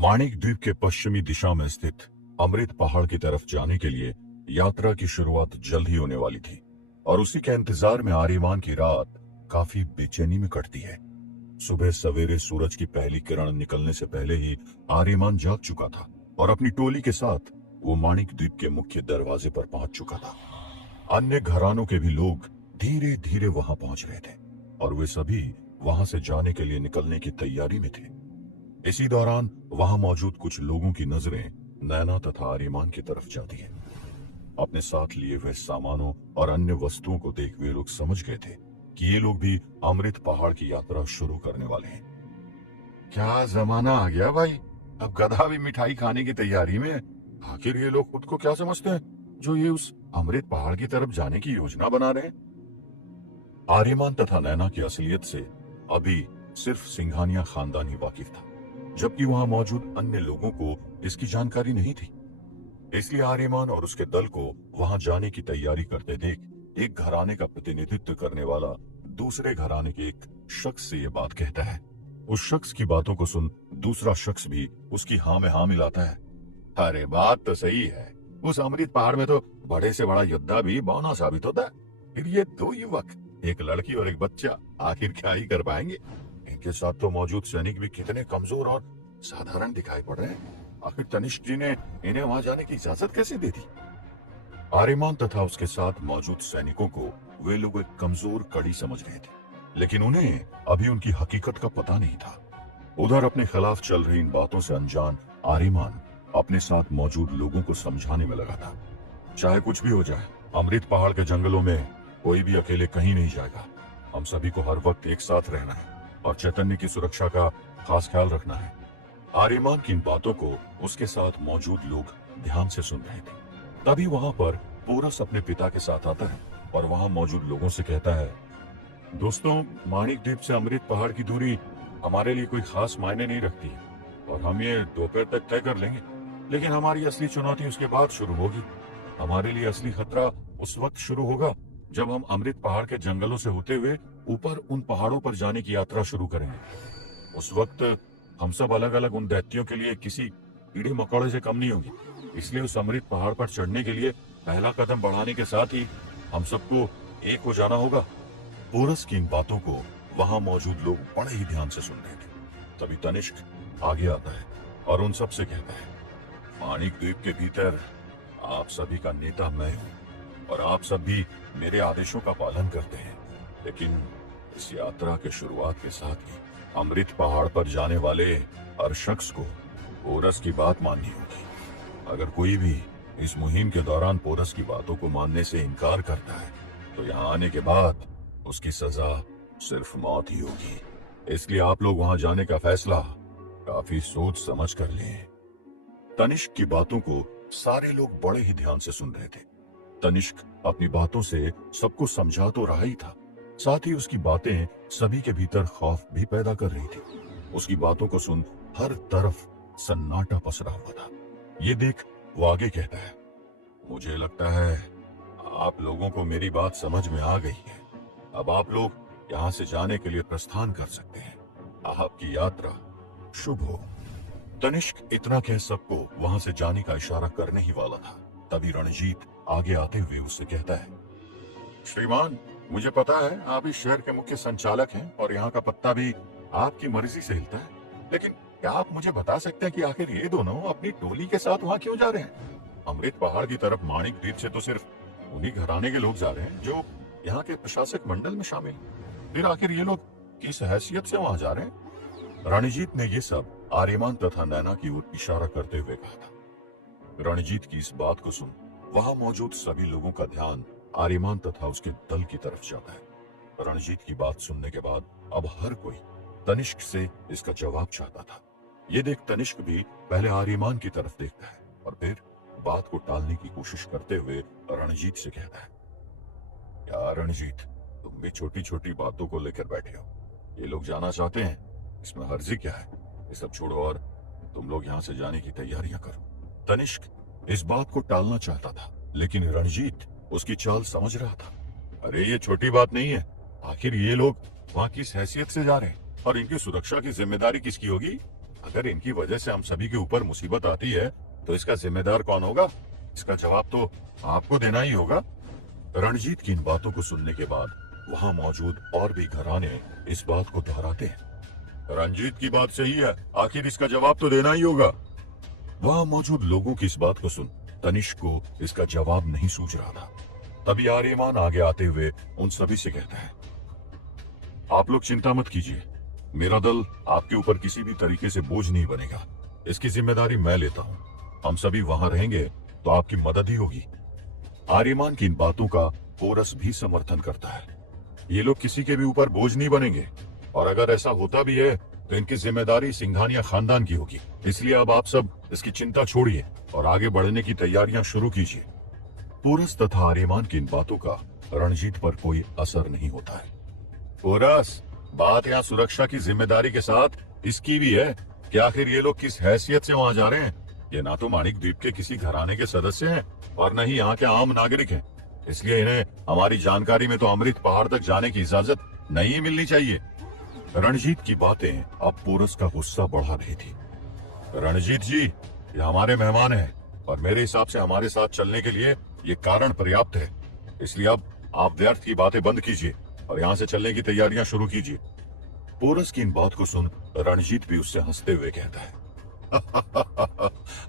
माणिक द्वीप के पश्चिमी दिशा में स्थित अमृत पहाड़ की तरफ जाने के लिए यात्रा की शुरुआत जल्द ही होने वाली थी और उसी के इंतजार में आर्यमान की रात काफी बेचैनी में कटती है। सुबह सवेरे सूरज की पहली किरण निकलने से पहले ही आर्यमान जाग चुका था और अपनी टोली के साथ वो माणिक द्वीप के मुख्य दरवाजे पर पहुंच चुका था। अन्य घरानों के भी लोग धीरे धीरे वहां पहुंच रहे थे और वे सभी वहां से जाने के लिए निकलने की तैयारी में थे। इसी दौरान वहां मौजूद कुछ लोगों की नजरें नैना तथा आर्यमान की तरफ जाती है। अपने साथ लिए हुए सामानों और अन्य वस्तुओं को देख वे लोग समझ गए थे कि ये लोग भी अमृत पहाड़ की यात्रा शुरू करने वाले हैं। क्या जमाना आ गया भाई, अब गधा भी मिठाई खाने की तैयारी में है। आखिर ये लोग खुद को क्या समझते हैं जो ये उस अमृत पहाड़ की तरफ जाने की योजना बना रहे हैं। आर्यमान तथा नैना की असलियत से अभी सिर्फ सिंघानिया खानदान ही वाकिफ था, जबकि वहां मौजूद अन्य लोगों को इसकी जानकारी नहीं थी। इसलिए आर्यमान और उसके दल को वहां जाने की तैयारी करते देख एक घराने का प्रतिनिधित्व करने वाला दूसरे घराने के एक शख्स से ये बात कहता है। उस शख्स की बातों को सुन दूसरा शख्स भी उसकी हाँ में हाँ मिलाता है। अरे बात तो सही है, उस अमृत पहाड़ में तो बड़े से बड़ा योद्धा भी बौना साबित होता है। फिर ये दो युवक, एक लड़की और एक बच्चा, आखिर क्या ही कर पाएंगे। इनके साथ तो मौजूद सैनिक भी कितने कमजोर और साधारण दिखाई पड़ रहे हैं। आखिर तनिष्क जी ने इन्हें वहां जाने की इजाजत कैसे दे दी। आर्यमान तथा उसके साथ मौजूद सैनिकों को वे लोग एक कमजोर कड़ी समझ रहे थे, लेकिन उन्हें अभी उनकी हकीकत का पता नहीं था। उधर अपने खिलाफ चल रही इन बातों से अनजान आर्यमान अपने साथ मौजूद लोगों को समझाने में लगा था। चाहे कुछ भी हो जाए, अमृत पहाड़ के जंगलों में कोई भी अकेले कहीं नहीं जाएगा। हम सभी को हर वक्त एक साथ रहना है और चैतन्य की सुरक्षा का खास ख्याल रखना है। आर्यमान की इन बातों को उसके साथ मौजूद लोग ध्यान से सुन रहे थे। तभी वहां पर पोरस अपने पिता के साथ आता है और वहां मौजूद लोगों से कहता है, दोस्तों, माणिक द्वीप से अमृत पहाड़ की दूरी हमारे लिए कोई खास मायने नहीं रखती है और हम ये दोपहर तक तय कर लेंगे, लेकिन हमारी असली चुनौती उसके बाद शुरू होगी। हमारे लिए असली खतरा उस वक्त शुरू होगा जब हम अमृत पहाड़ के जंगलों से होते हुए ऊपर उन पहाड़ों पर जाने की यात्रा शुरू करेंगे। उस वक्त हम सब अलग अलग उन दैत्यों के लिए किसी कीड़े मकोड़े से कम नहीं होगी। इसलिए उस अमृत पहाड़ पर चढ़ने के लिए पहला कदम बढ़ाने के साथ ही हम सबको एक हो जाना होगा। पोरस की इन बातों को वहां मौजूद लोग बड़े ही ध्यान से सुन रहे थे। तभी तनिष्क आगे आता है और उन सब से कहता है, माणिक द्वीप के भीतर आप सभी का नेता मैं हूँ और आप सब भी मेरे आदेशों का पालन करते हैं, लेकिन इस यात्रा के शुरुआत के साथ ही अमृत पहाड़ पर जाने वाले हर शख्स को पोरस की बात माननी होगी। अगर कोई भी इस मुहिम के दौरान पोरस की बातों को मानने से इनकार करता है तो यहाँ आने के बाद उसकी सजा सिर्फ मौत ही होगी। इसलिए आप लोग वहां जाने का फैसला काफी सोच समझ कर लें। तनिष्क की बातों को सारे लोग बड़े ही ध्यान से सुन रहे थे। तनिष्क अपनी बातों से सबको समझा तो रहा ही था, साथ ही उसकी बातें सभी के भीतर खौफ भी पैदा कर रही थी। उसकी बातों को सुन हर तरफ सन्नाटा पसरा हुआ था। ये देख वो आगे कहता है, मुझे लगता है आप लोगों को मेरी बात समझ में आ गई है। अब आप लोग यहाँ से जाने के लिए प्रस्थान कर सकते हैं। आपकी यात्रा शुभ हो। तनिष्क इतना कह सबको वहां से जाने का इशारा करने ही वाला था, तभी रणजीत आगे आते हुए उससे कहता है, श्रीमान, मुझे पता है आप इस शहर के मुख्य संचालक हैं और यहाँ का पत्ता भी आपकी मर्जी से हिलता है, लेकिन क्या आप मुझे बता सकते हैं कि आखिर ये दोनों अपनी टोली के साथ वहाँ क्यों जा रहे हैं। अमृत पहाड़ की तरफ माणिक द्वीप से तो सिर्फ उन्हीं घराने के लोग जा रहे हैं जो यहाँ के प्रशासक मंडल में शामिल हैं। फिर आखिर ये लोग किस हैसियत से वहाँ जा रहे हैं। रणजीत ने ये सब आर्यमान तथा नैना की ओर इशारा करते हुए कहा था। रणजीत की इस बात को सुन वहां मौजूद सभी लोगों का ध्यान आर्यमान तथा उसके दल की तरफ जाता है। रणजीत की बात सुनने के बाद अब हर कोई तनिष्क से इसका जवाब चाहता था। ये देख तनिष्क भी पहले आर्यमान की तरफ देखता है और फिर बात को टालने की कोशिश करते हुए रणजीत से कहता है, क्या रणजीत, तुम भी छोटी छोटी बातों को लेकर बैठे हो। ये लोग जाना चाहते हैं, इसमें हर्जी क्या है। ये सब छोड़ो और तुम लोग यहाँ से जाने की तैयारियां करो। तनिष्क इस बात को टालना चाहता था, लेकिन रणजीत उसकी चाल समझ रहा था। अरे ये छोटी बात नहीं है, आखिर ये लोग वहाँ किस हैसियत से जा रहे हैं और इनकी सुरक्षा की जिम्मेदारी किसकी होगी। अगर इनकी वजह से हम सभी के ऊपर मुसीबत आती है तो इसका जिम्मेदार कौन होगा? इसका जवाब तो आपको देना ही होगा। रणजीत की इन बातों को सुनने के बाद वहां मौजूद और भी घराने इस बात को दोहराते हैं। रंजीत की बात सही है, आखिर इसका जवाब तो देना ही होगा। वहां मौजूद लोगों की इस बात को सुन तनिष्क को इसका जवाब नहीं सूझ रहा था। तभी आर्यमान आगे आते हुए उन सभी से कहता है, आप लोग चिंता मत कीजिए, मेरा दल आपके ऊपर किसी भी तरीके से बोझ नहीं बनेगा। इसकी जिम्मेदारी मैं लेता हूँ। हम सभी वहां रहेंगे तो आपकी मदद ही होगी। आर्यमान की इन बातों का पोरस भी समर्थन करता है। ये लोग किसी के भी ऊपर बोझ नहीं बनेंगे, और अगर ऐसा होता भी है तो इनकी जिम्मेदारी सिंघानिया खानदान की होगी। इसलिए अब आप सब इसकी चिंता छोड़िए और आगे बढ़ने की तैयारियां शुरू कीजिए। पोरस तथा आर्यमान की इन बातों का रणजीत पर कोई असर नहीं होता है। पोरस, बात यहाँ सुरक्षा की जिम्मेदारी के साथ इसकी भी है कि आखिर ये लोग किस हैसियत से वहां जा रहे हैं। ये ना तो माणिक द्वीप के किसी घराने के सदस्य हैं और न ही यहाँ के आम नागरिक हैं। इसलिए इन्हें हमारी जानकारी में तो अमृत पहाड़ तक जाने की इजाजत नहीं मिलनी चाहिए। रणजीत की बातें अब पोरस का गुस्सा बढ़ा रही थी। रणजीत जी, ये हमारे मेहमान हैं और मेरे हिसाब से हमारे साथ चलने के लिए ये कारण पर्याप्त है। इसलिए अब आप व्यर्थ की बातें बंद कीजिए और यहाँ से चलने की तैयारियां शुरू कीजिए। पोरस की इन बात को सुन रणजीत भी उससे हंसते हुए कहता है,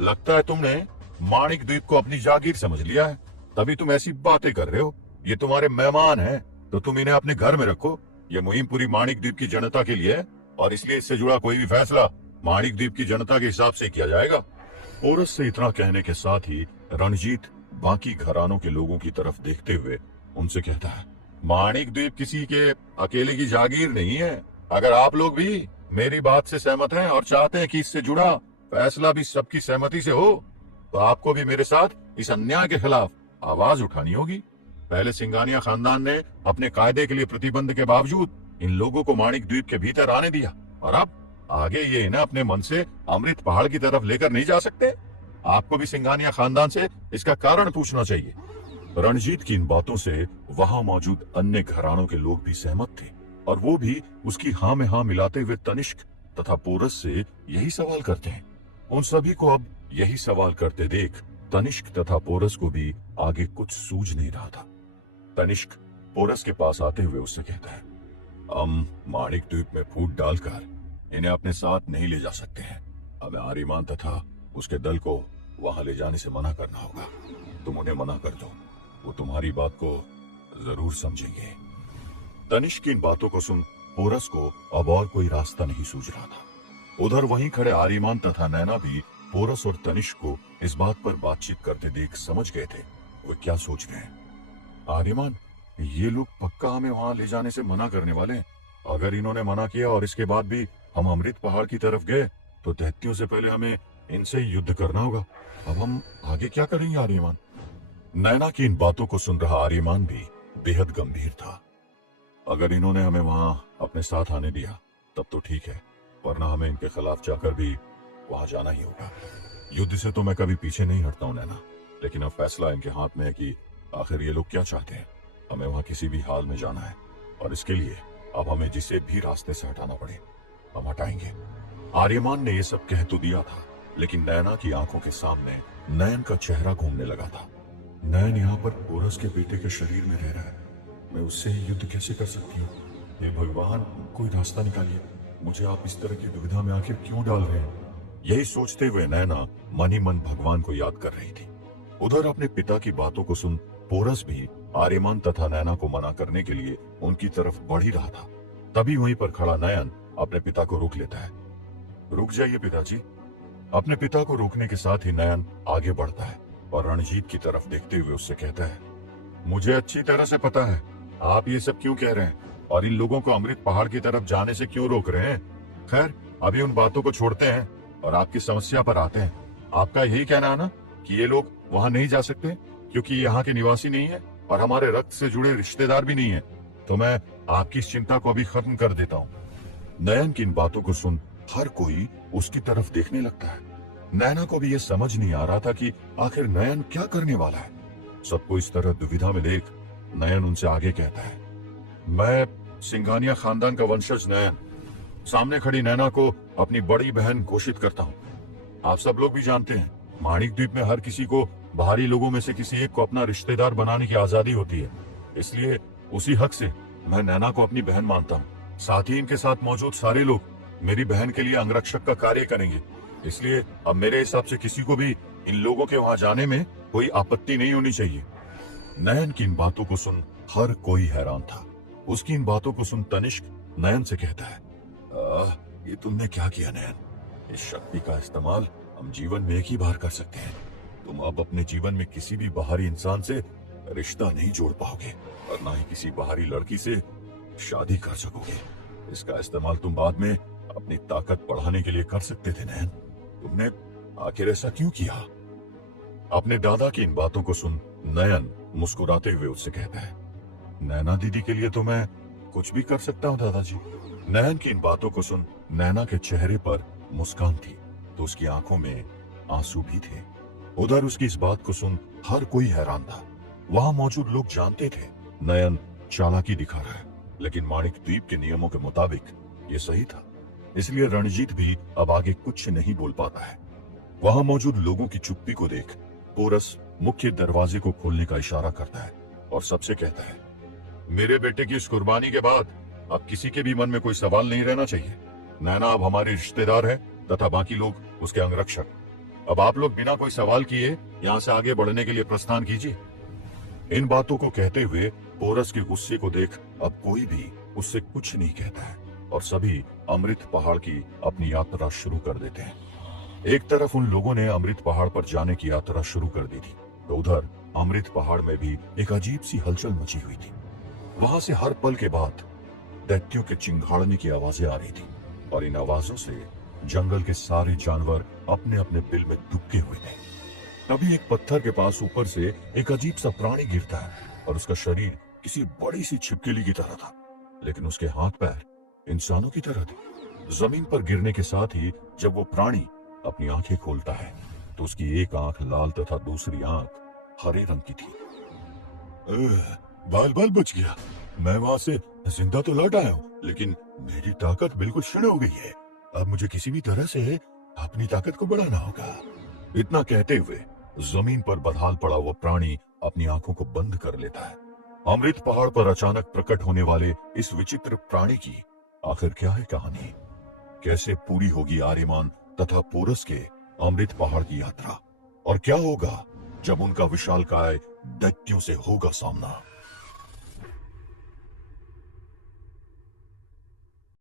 लगता है तुमने माणिक द्वीप को अपनी जागीर समझ लिया है, तभी तुम ऐसी बातें कर रहे हो। ये तुम्हारे मेहमान हैं तो तुम इन्हें अपने घर में रखो। ये मुहिम पूरी माणिक द्वीप की जनता के लिए है और इसलिए इससे जुड़ा कोई भी फैसला माणिक द्वीप की जनता के हिसाब से किया जाएगा। पोरस से इतना कहने के साथ ही रणजीत बाकी घरानों के लोगों की तरफ देखते हुए उनसे कहता है, माणिक द्वीप किसी के अकेले की जागीर नहीं है। अगर आप लोग भी मेरी बात से सहमत हैं और चाहते हैं कि इससे जुड़ा फैसला भी सबकी सहमति से हो, तो आपको भी मेरे साथ इस अन्याय के खिलाफ आवाज उठानी होगी। पहले सिंघानिया खानदान ने अपने कायदे के लिए प्रतिबंध के बावजूद इन लोगों को माणिक द्वीप के भीतर आने दिया, और अब आगे ये इन्हें अपने मन से अमृत पहाड़ की तरफ लेकर नहीं जा सकते। आपको भी सिंघानिया खानदान से इसका कारण पूछना चाहिए। रणजीत की इन बातों से वहां मौजूद अन्य घरानों के लोग भी सहमत थे, और वो भी उसकी हाँ में हाँ मिलाते हुए तनिष्क तथा पोरस से यही सवाल करते हैं। उन सभी को अब यही सवाल करते देख तनिष्क तथा पोरस को भी आगे कुछ सूझ नहीं रहा था। तनिष्क पोरस के पास आते हुए उससे कहता है, हम माणिक द्वीप में फूट डालकर इन्हें अपने साथ नहीं ले जा सकते हैं। हमें आर्यमान तथा उसके दल को वहां ले जाने से मना करना होगा। तुम उन्हें मना कर दो, वो तुम्हारी बात को जरूर समझेंगे। तनिष्क की इन बातों को सुन पोरस को अब और कोई रास्ता नहीं सूझ रहा था। उधर वहीं खड़े आर्यमान तथा नैना भी पोरस और तनिष्क को इस बात पर बातचीत करते देख समझ गए थे वो क्या सोच रहे हैं। आर्यमान, ये लोग पक्का हमें वहां ले जाने से मना करने वाले हैं। अगर इन्होंने मना किया और इसके बाद भी हम अमृत पहाड़ की तरफ गए तो दैत्यों से पहले हमें इनसे युद्ध करना होगा। अब हम आगे क्या करेंगे आर्यमान? नैना की इन बातों को सुन रहा आर्यमान भी बेहद गंभीर था। अगर इन्होंने हमें वहां अपने साथ आने दिया तब तो ठीक है, वरना हमें इनके खिलाफ जाकर भी वहां जाना ही होगा। युद्ध से तो मैं कभी पीछे नहीं हटता हूं नैना, लेकिन अब फैसला इनके हाथ में है कि आखिर ये लोग क्या चाहते हैं। हमें वहां किसी भी हाल में जाना है, और इसके लिए अब हमें जिसे भी रास्ते से हटाना पड़े हम हटाएंगे। आर्यमान ने ये सब कह तो दिया था, लेकिन नैना की आंखों के सामने नयन का चेहरा घूमने लगा था। नयन यहाँ पर पोरस के बेटे के शरीर में रह रहा है, मैं उससे ही युद्ध कैसे कर सकती हूँ? हे भगवान, कोई रास्ता निकालिए। मुझे आप इस तरह की दुविधा में आखिर क्यों डाल रहे हैं? यही सोचते हुए नैना मन ही मन भगवान को याद कर रही थी। उधर अपने पिता की बातों को सुन पोरस भी आर्यमान तथा नैना को मना करने के लिए उनकी तरफ बढ़ ही रहा था। तभी वहीं पर खड़ा नयन अपने पिता को रोक लेता है। रुक जाइए पिताजी। अपने पिता को रोकने के साथ ही नयन आगे बढ़ता है और रणजीत की तरफ देखते हुए उससे कहता है, मुझे अच्छी तरह से पता है आप ये सब क्यों कह रहे हैं और इन लोगों को अमृत पहाड़ की तरफ जाने से क्यों रोक रहे हैं। खैर, अभी उन बातों को छोड़ते हैं और आपकी समस्या पर आते हैं। आपका यही कहना है ना कि ये लोग वहां नहीं जा सकते क्योंकि यहाँ के निवासी नहीं है और हमारे रक्त से जुड़े रिश्तेदार भी नहीं है। तो मैं आपकी इस चिंता को अभी खत्म कर देता हूँ। नयन की इन बातों को सुन हर कोई उसकी तरफ देखने लगता है। नैना को भी ये समझ नहीं आ रहा था कि आखिर नयन क्या करने वाला है। सबको इस तरह दुविधा में देख नयन उनसे आगे कहता है, मैं सिंघानिया खानदान का वंशज नयन सामने खड़ी नैना को अपनी बड़ी बहन घोषित करता हूँ। आप सब लोग भी जानते हैं, माणिक द्वीप में हर किसी को बाहरी लोगों में से किसी एक को अपना रिश्तेदार बनाने की आजादी होती है। इसलिए उसी हक से मैं नैना को अपनी बहन मानता हूँ। साथ ही इनके साथ मौजूद सारे लोग मेरी बहन के लिए अंगरक्षक का कार्य करेंगे। इसलिए अब मेरे हिसाब से किसी को भी इन लोगों के वहां जाने में कोई आपत्ति नहीं होनी चाहिए। नयन की इन बातों को सुन हर कोई हैरान था। उसकी इन बातों को सुन तनिष्क नयन से कहता है, ये तुमने क्या किया नयन? इस शक्ति का इस्तेमाल हम जीवन में एक ही बार कर सकते हैं। तुम अब अपने जीवन में किसी भी बाहरी इंसान से रिश्ता नहीं जोड़ पाओगे और ना ही किसी बाहरी लड़की से शादी कर सकोगे। इसका इस्तेमाल तुम बाद में अपनी ताकत बढ़ाने के लिए कर सकते थे नयन। तुमने आखिर ऐसा क्यों किया? अपने दादा की इन बातों को सुन नयन मुस्कुराते हुए उससे कहता है, नैना दीदी के लिए तो मैं कुछ भी कर सकता हूँ दादाजी। नयन की इन बातों को सुन नैना के चेहरे पर मुस्कान थी तो उसकी आंखों में आंसू भी थे। उधर उसकी इस बात को सुन हर कोई हैरान था। वहां मौजूद लोग जानते थे नयन चालाकी दिखा रहा है, लेकिन माणिक द्वीप के नियमों के मुताबिक ये सही था। इसलिए रणजीत भी अब आगे कुछ नहीं बोल पाता है। वहां मौजूद लोगों की चुप्पी को देख पोरस मुख्य दरवाजे को खोलने का इशारा करता है और सबसे कहता है, मेरे बेटे की इस कुर्बानी के बाद अब किसी के भी मन में कोई सवाल नहीं रहना चाहिए। नैना अब हमारे रिश्तेदार है तथा बाकी लोग उसके अंगरक्षक। अब आप लोग बिना कोई सवाल किए यहाँ से आगे बढ़ने के लिए प्रस्थान कीजिए। इन बातों को कहते हुए पोरस के गुस्से को देख अब कोई भी उससे कुछ नहीं कहता है और सभी अमृत पहाड़ की अपनी यात्रा शुरू कर देते हैं। एक तरफ उन लोगों ने अमृत पहाड़ पर जाने की यात्रा शुरू कर दी थी तो उधर अमृत पहाड़ में भी एक अजीब सी हलचल मची हुई थी। वहां से हर पल के बाद दैत्यों के चिंघाड़ने की आवाजें आ रही थी और इन आवाजों से जंगल के सारे जानवर अपने अपने बिल में दुबके हुए थे। तभी एक पत्थर के पास ऊपर से एक अजीब सा प्राणी गिरता है और उसका शरीर किसी बड़ी सी छिपकली की तरह था, लेकिन उसके हाथ पैर इंसानों की तरह थे। जमीन पर गिरने के साथ ही जब वो प्राणी अपनी आंखें खोलता है तो उसकी एक आंख लाल तथा दूसरी आंख हरे रंग की थी। बाल बाल बच गया। मैं वहां से जिंदा तो लौट आया हूँ, लेकिन मेरी ताकत बिल्कुल क्षीण हो गई है। अब मुझे किसी भी तरह से अपनी ताकत को बढ़ाना होगा। इतना कहते हुए जमीन पर बदहाल पड़ा वो प्राणी अपनी आंखों को बंद कर लेता है। अमृत पहाड़ पर अचानक प्रकट होने वाले इस विचित्र प्राणी की आखिर क्या है कहानी? कैसे पूरी होगी आर्यमान तथा पोरस के अमृत पहाड़ की यात्रा? और क्या होगा जब उनका विशालकाय दैत्यों से होगा सामना?